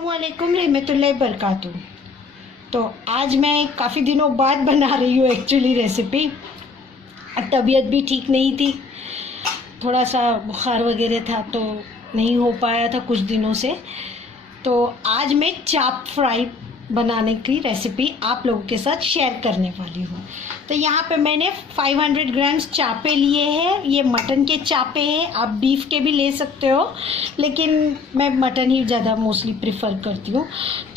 अस्सलामुअलैकुम रहमतुल्लाहि बरकातुहू। तो आज मैं काफ़ी दिनों बाद बना रही हूँ एक्चुअली रेसिपी। तबीयत भी ठीक नहीं थी, थोड़ा सा बुखार वगैरह था तो नहीं हो पाया था कुछ दिनों से। तो आज मैं चाप फ्राई बनाने की रेसिपी आप लोगों के साथ शेयर करने वाली हूँ। तो यहाँ पे मैंने 500 ग्राम्स चापे लिए हैं। ये मटन के चापे हैं, आप बीफ के भी ले सकते हो, लेकिन मैं मटन ही ज़्यादा मोस्टली प्रिफर करती हूँ।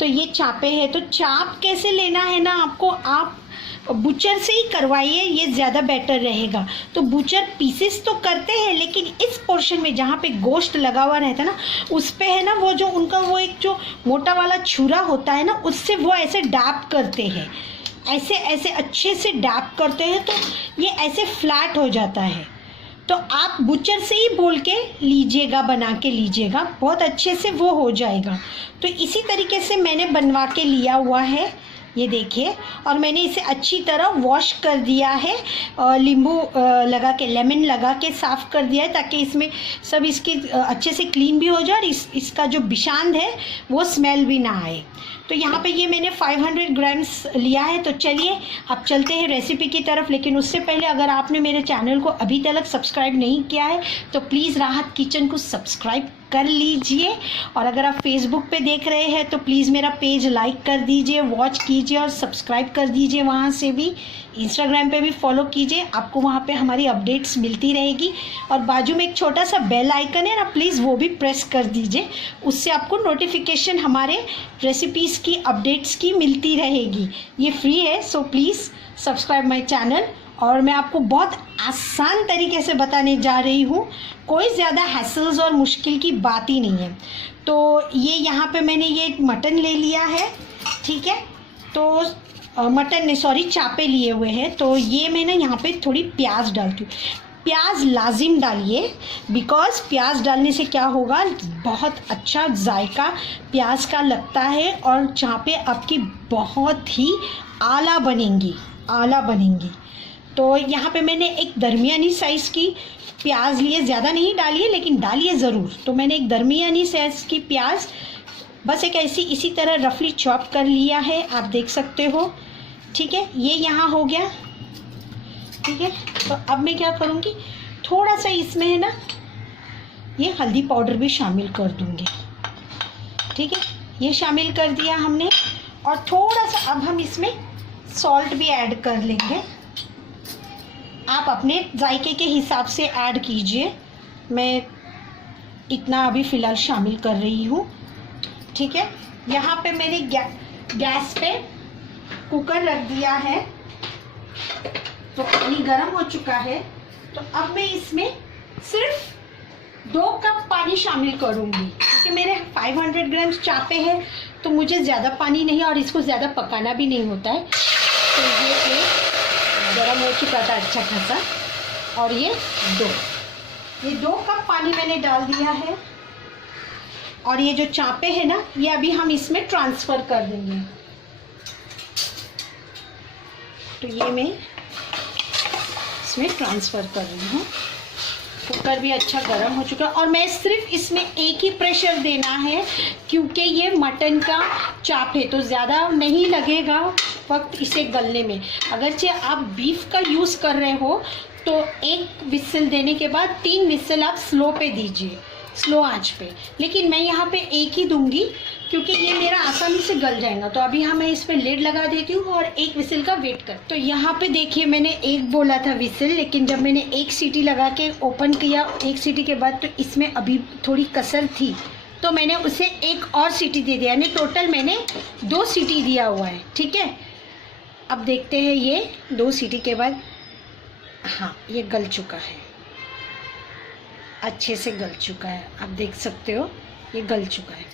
तो ये चापे हैं। तो चाप कैसे लेना है ना आपको, आप बुचर से ही करवाइए, ये ज़्यादा बेटर रहेगा। तो बुचर पीसेस तो करते हैं, लेकिन इस पोर्शन में जहाँ पे गोश्त लगा हुआ रहता है ना, उस पे है ना वो जो उनका वो एक जो मोटा वाला छुरा होता है ना, उससे वो ऐसे डैप करते हैं, ऐसे ऐसे अच्छे से डैप करते हैं, तो ये ऐसे फ्लैट हो जाता है। तो आप बुचर से ही बोल के लीजिएगा, बना के लीजिएगा, बहुत अच्छे से वो हो जाएगा। तो इसी तरीके से मैंने बनवा के लिया हुआ है, ये देखिए। और मैंने इसे अच्छी तरह वॉश कर दिया है, नींबू लगा के, लेमन लगा के साफ़ कर दिया है, ताकि इसमें सब इसकी अच्छे से क्लीन भी हो जाए और इसका जो बिशांद है वो स्मेल भी ना आए। तो यहाँ पे ये मैंने 500 ग्राम्स लिया है। तो चलिए अब चलते हैं रेसिपी की तरफ। लेकिन उससे पहले अगर आपने मेरे चैनल को अभी तक सब्सक्राइब नहीं किया है तो प्लीज़ राहत किचन को सब्सक्राइब कर लीजिए। और अगर आप फेसबुक पे देख रहे हैं तो प्लीज़ मेरा पेज लाइक कर दीजिए, वॉच कीजिए और सब्सक्राइब कर दीजिए। वहाँ से भी इंस्टाग्राम पे भी फॉलो कीजिए, आपको वहाँ पे हमारी अपडेट्स मिलती रहेगी। और बाजू में एक छोटा सा बेल आइकन है ना, प्लीज़ वो भी प्रेस कर दीजिए, उससे आपको नोटिफिकेशन हमारे रेसिपीज़ की, अपडेट्स की मिलती रहेगी। ये फ्री है, so please subscribe my channel. और मैं आपको बहुत आसान तरीके से बताने जा रही हूँ, कोई ज़्यादा हैसल्स और मुश्किल की बात ही नहीं है। तो ये यहाँ पे मैंने ये मटन ले लिया है, ठीक है। तो मटन ने सॉरी चापे लिए हुए हैं। तो ये मैं ना यहाँ पे थोड़ी प्याज डालती हूँ। प्याज लाजिम डालिए, बिकॉज़ प्याज डालने से क्या होगा, बहुत अच्छा जायका प्याज का लगता है और चापे आपकी बहुत ही आला बनेंगी, आला बनेंगी। तो यहाँ पे मैंने एक दरमियानी साइज़ की प्याज लिए, ज़्यादा नहीं डालिए लेकिन डालिए ज़रूर। तो मैंने एक दरमियानी साइज़ की प्याज बस एक ऐसी इसी तरह रफली चॉप कर लिया है, आप देख सकते हो, ठीक है। ये यहाँ हो गया, ठीक है। तो अब मैं क्या करूँगी, थोड़ा सा इसमें है ना ये हल्दी पाउडर भी शामिल कर दूँगी, ठीक है। ये शामिल कर दिया हमने। और थोड़ा सा अब हम इसमें सॉल्ट भी ऐड कर लेंगे, आप अपने जायके के हिसाब से ऐड कीजिए। मैं इतना अभी फ़िलहाल शामिल कर रही हूँ, ठीक है। यहाँ पे मैंने गैस पे कुकर रख दिया है, तो पानी गर्म हो चुका है। तो अब मैं इसमें सिर्फ 2 कप पानी शामिल करूँगी, क्योंकि मेरे 500 ग्राम्स चापे हैं, तो मुझे ज़्यादा पानी नहीं और इसको ज़्यादा पकाना भी नहीं होता है। तो ये गरम हो चुका था अच्छा खासा, और ये 2 कप पानी मैंने डाल दिया है। और ये जो चापे हैं ना, ये अभी हम इसमें ट्रांसफ़र कर देंगे। तो ये मैं इसमें ट्रांसफ़र कर रही हूँ। कुकर भी अच्छा गर्म हो चुका है और मैं सिर्फ इसमें एक ही प्रेशर देना है, क्योंकि ये मटन का चाप है तो ज़्यादा नहीं लगेगा वक्त इसे गलने में। अगरचे आप बीफ का यूज़ कर रहे हो तो 1 विसल देने के बाद 3 विसल आप स्लो पे दीजिए, स्लो आंच पे। लेकिन मैं यहाँ पे एक ही दूंगी, क्योंकि ये मेरा आसानी से गल जाएगा। तो अभी मैं इस पर लिड लगा देती हूँ और 1 विसल का वेट कर। तो यहाँ पे देखिए मैंने 1 बोला था विसल, लेकिन जब मैंने 1 सीटी लगा के ओपन किया 1 सीटी के बाद, तो इसमें अभी थोड़ी कसर थी, तो मैंने उसे 1 और सीटी दे दिया, यानी टोटल मैंने 2 सीटी दिया हुआ है, ठीक है। अब देखते हैं ये 2 सीटी के बाद, हाँ ये गल चुका है, अच्छे से गल चुका है, आप देख सकते हो ये गल चुका है।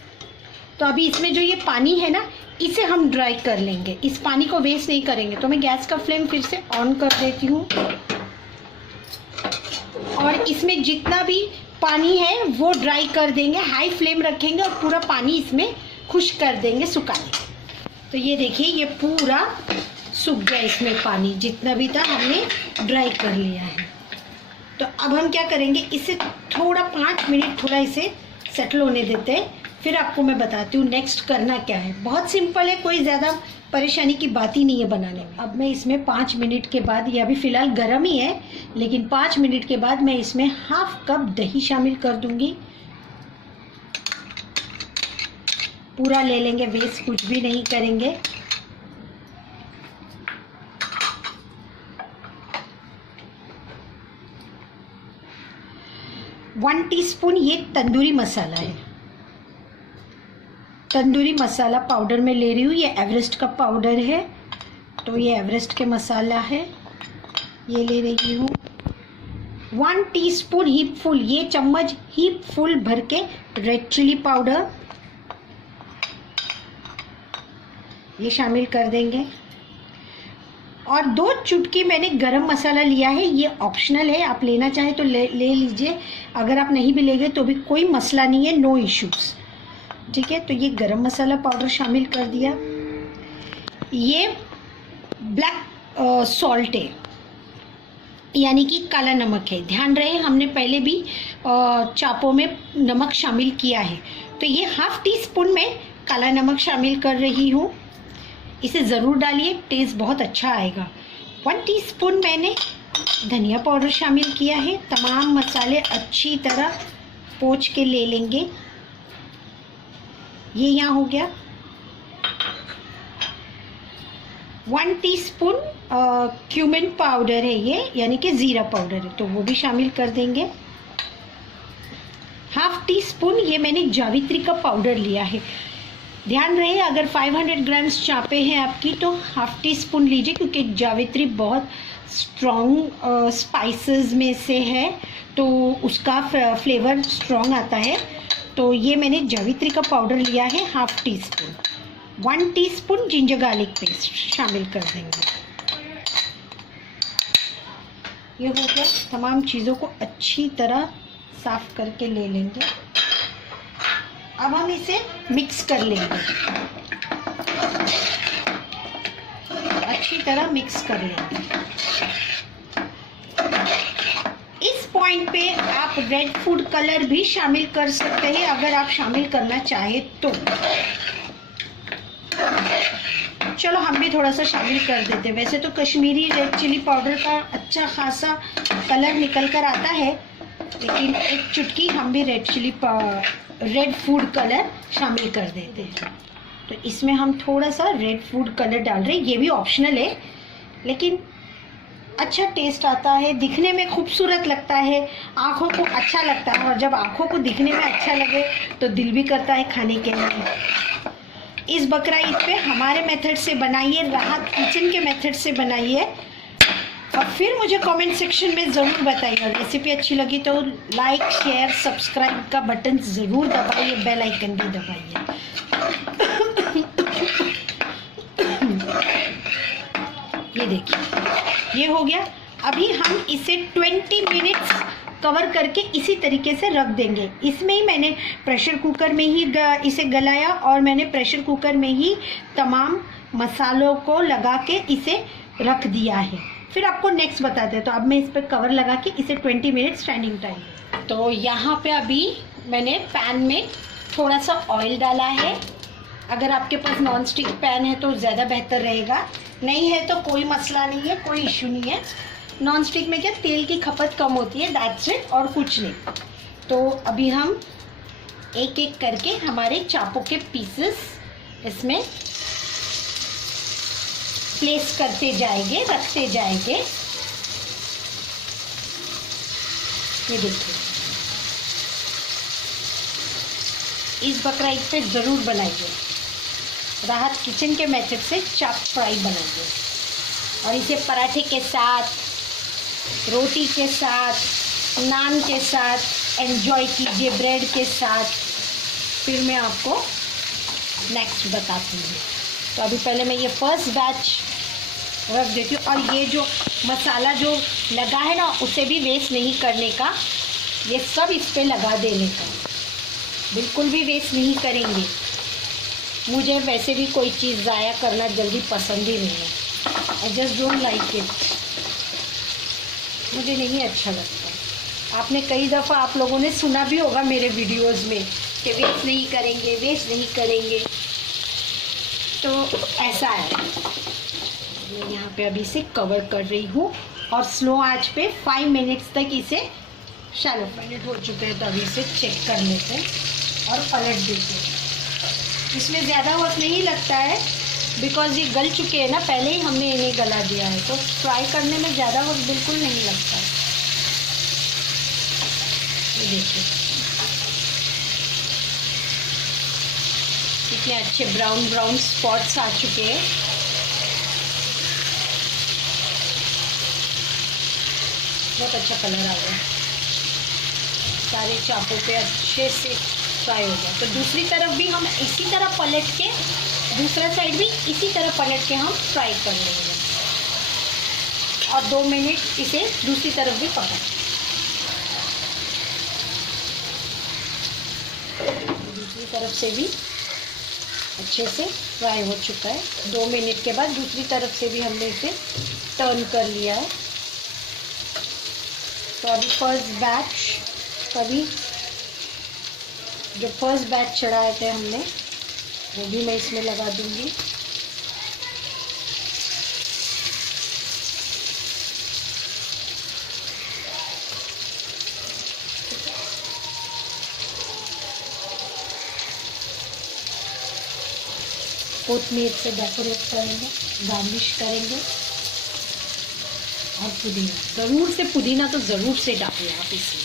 तो अभी इसमें जो ये पानी है ना, इसे हम ड्राई कर लेंगे, इस पानी को वेस्ट नहीं करेंगे। तो मैं गैस का फ्लेम फिर से ऑन कर देती हूँ, और इसमें जितना भी पानी है वो ड्राई कर देंगे, हाई फ्लेम रखेंगे और पूरा पानी इसमें खुश्क कर देंगे, सुखा देंगे। तो ये देखिए ये पूरा सूख गया, इसमें पानी जितना भी था हमने ड्राई कर लिया है। तो अब हम क्या करेंगे, इसे थोड़ा 5 मिनट थोड़ा इसे सेटल होने देते हैं, फिर आपको मैं बताती हूँ नेक्स्ट करना क्या है। बहुत सिंपल है, कोई ज़्यादा परेशानी की बात ही नहीं है बनाने में। अब मैं इसमें 5 मिनट के बाद, ये अभी फ़िलहाल गर्म ही है, लेकिन 5 मिनट के बाद मैं इसमें हाफ कप दही शामिल कर दूँगी। पूरा ले लेंगे, वेस्ट कुछ भी नहीं करेंगे। वन टीस्पून ये तंदूरी मसाला है, तंदूरी मसाला पाउडर में ले रही हूँ। ये एवरेस्ट का पाउडर है, तो ये एवरेस्ट के मसाला है, ये ले रही हूँ। 1 टीस्पून हीप फुल, ये चम्मच हीप फुल भर के रेड चिली पाउडर ये शामिल कर देंगे। और 2 चुटकी मैंने गरम मसाला लिया है, ये ऑप्शनल है, आप लेना चाहे तो ले लीजिए, अगर आप नहीं भी लेंगे तो भी कोई मसला नहीं है, नो इश्यूज़। ठीक है, तो ये गरम मसाला पाउडर शामिल कर दिया। ये ब्लैक सॉल्ट है, यानी कि काला नमक है। ध्यान रहे हमने पहले भी चापों में नमक शामिल किया है, तो ये हाफ टी स्पून में काला नमक शामिल कर रही हूँ। इसे ज़रूर डालिए, टेस्ट बहुत अच्छा आएगा। 1 टीस्पून मैंने धनिया पाउडर शामिल किया है। तमाम मसाले अच्छी तरह पोंछ के ले लेंगे। ये यहाँ हो गया। 1 टीस्पून क्यूमिन पाउडर है ये, यानी कि ज़ीरा पाउडर है, तो वो भी शामिल कर देंगे। हाफ टी स्पून ये मैंने जावित्री का पाउडर लिया है। ध्यान रहे अगर 500 ग्राम्स चापे हैं आपकी तो हाफ टी स्पून लीजिए, क्योंकि जावित्री बहुत स्ट्रॉन्ग स्पाइसेस में से है, तो उसका फ्लेवर स्ट्रॉन्ग आता है। तो ये मैंने जावित्री का पाउडर लिया है half tea spoon. 1 teaspoon ginger garlic paste शामिल कर देंगे। ये हो गया। तमाम चीज़ों को अच्छी तरह साफ करके ले लेंगे। अब हम इसे मिक्स कर लेंगे, अच्छी तरह मिक्स कर लेंगे। इस पॉइंट पे आप रेड फूड कलर भी शामिल कर सकते हैं, अगर आप शामिल करना चाहे तो। चलो हम भी थोड़ा सा शामिल कर देते हैं। वैसे तो कश्मीरी रेड चिली पाउडर का अच्छा खासा कलर निकल कर आता है, लेकिन एक चुटकी हम भी रेड फूड कलर शामिल कर देते हैं। तो इसमें हम थोड़ा सा रेड फूड कलर डाल रहे हैं, ये भी ऑप्शनल है, लेकिन अच्छा टेस्ट आता है, दिखने में खूबसूरत लगता है, आँखों को अच्छा लगता है। और जब आँखों को दिखने में अच्छा लगे तो दिल भी करता है खाने के लिए। इस बकरा ईद पे हमारे मेथड से बनाइए, राहत किचन के मेथड से बनाइए, और फिर मुझे कमेंट सेक्शन में ज़रूर बताइए। रेसिपी अच्छी लगी तो लाइक शेयर सब्सक्राइब का बटन ज़रूर दबाइए, बेल आइकन भी दबाइए। ये देखिए, ये हो गया। अभी हम इसे 20 मिनट्स कवर करके इसी तरीके से रख देंगे। इसमें ही मैंने प्रेशर कुकर में ही इसे गलाया, और मैंने प्रेशर कुकर में ही तमाम मसालों को लगा के इसे रख दिया है। फिर आपको नेक्स्ट बताते हैं। तो अब मैं इस पर कवर लगा के इसे 20 मिनट स्टैंडिंग टाइम। तो यहाँ पे अभी मैंने पैन में थोड़ा सा ऑयल डाला है। अगर आपके पास नॉन स्टिक पैन है तो ज़्यादा बेहतर रहेगा, नहीं है तो कोई मसला नहीं है, कोई इशू नहीं है। नॉन स्टिक में क्या तेल की खपत कम होती है, दैट्स इट, और कुछ नहीं। तो अभी हम एक एक करके हमारे चापों के पीसेस इसमें प्लेस करते जाएंगे, रखते जाएंगे। ये देखिए, इस बकरा ईद पे ज़रूर बनाइए, राहत किचन के मेथड से चाप फ्राई बनाइए, और इसे पराठे के साथ, रोटी के साथ, नान के साथ एंजॉय कीजिए, ब्रेड के साथ। फिर मैं आपको नेक्स्ट बताती हूँ। तो अभी पहले मैं ये फर्स्ट बैच रख देती हूँ, और ये जो मसाला जो लगा है ना, उसे भी वेस्ट नहीं करने का, ये सब इस पे लगा देने का, बिल्कुल भी वेस्ट नहीं करेंगे। मुझे वैसे भी कोई चीज़ ज़ाया करना जल्दी पसंद ही नहीं है, I just don't like it, मुझे नहीं अच्छा लगता। आपने कई दफ़ा आप लोगों ने सुना भी होगा मेरे वीडियोज़ में कि वेस्ट नहीं करेंगे। तो ऐसा है, मैं यहाँ पे अभी इसे कवर कर रही हूँ और स्लो आंच पे 5 मिनट्स तक इसे शैलो मिनट हो चुके हैं, तो अभी इसे चेक कर लेते हैं और पलट देते हैं। इसमें ज़्यादा वक्त नहीं लगता है बिकॉज़ ये गल चुके हैं ना, पहले ही हमने इन्हें गला दिया है, तो फ्राई करने में ज़्यादा वक्त बिल्कुल नहीं लगता है। ये देखिए कितने अच्छे ब्राउन स्पॉट्स आ चुके हैं। बहुत अच्छा कलर आ गया, सारे चापों पे अच्छे से फ्राई हो गया। तो दूसरी तरफ भी हम इसी तरह पलट के, दूसरा साइड भी इसी तरह पलट के हम फ्राई कर लेंगे और 2 मिनट इसे दूसरी तरफ भी पका। दूसरी तरफ से भी अच्छे से फ्राई हो चुका है। 2 मिनट के बाद दूसरी तरफ से भी हमने इसे टर्न कर लिया है। तो अभी जो फर्स्ट बैच चढ़ाए थे हमने, वो भी मैं इसमें लगा दूंगी। कोथमीर से डेकोरेट करेंगे, गार्निश करेंगे। और पुदीना तो ज़रूर से डालिए आप इसमें,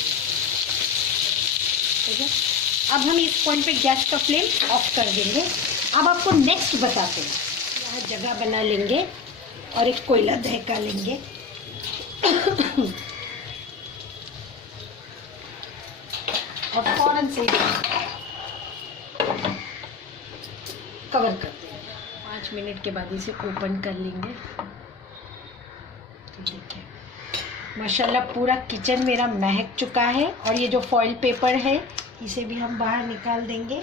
ठीक है। अब हम इस पॉइंट पे गैस का फ्लेम ऑफ कर देंगे। अब आपको नेक्स्ट बताते हैं। यहाँ जगह बना लेंगे और एक कोयला दहका लेंगे। और फौरन से कवर कर देंगे। 5 मिनट के बाद इसे ओपन कर लेंगे। ठीक है, माशाल्लाह पूरा किचन मेरा महक चुका है। और ये जो फॉइल पेपर है इसे भी हम बाहर निकाल देंगे।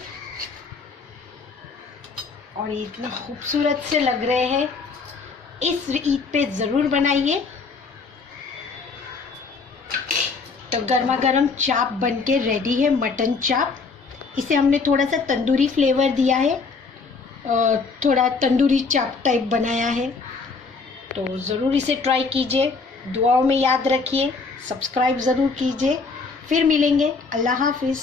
और ये इतना खूबसूरत से लग रहे हैं। इस ईद पे ज़रूर बनाइए। तो गर्मा गर्म चाप बनके रेडी है, मटन चाप। इसे हमने थोड़ा सा तंदूरी फ्लेवर दिया है, थोड़ा तंदूरी चाप टाइप बनाया है। तो ज़रूर इसे ट्राई कीजिए, दुआओं में याद रखिए, सब्सक्राइब ज़रूर कीजिए। फिर मिलेंगे। अल्लाह हाफिज़।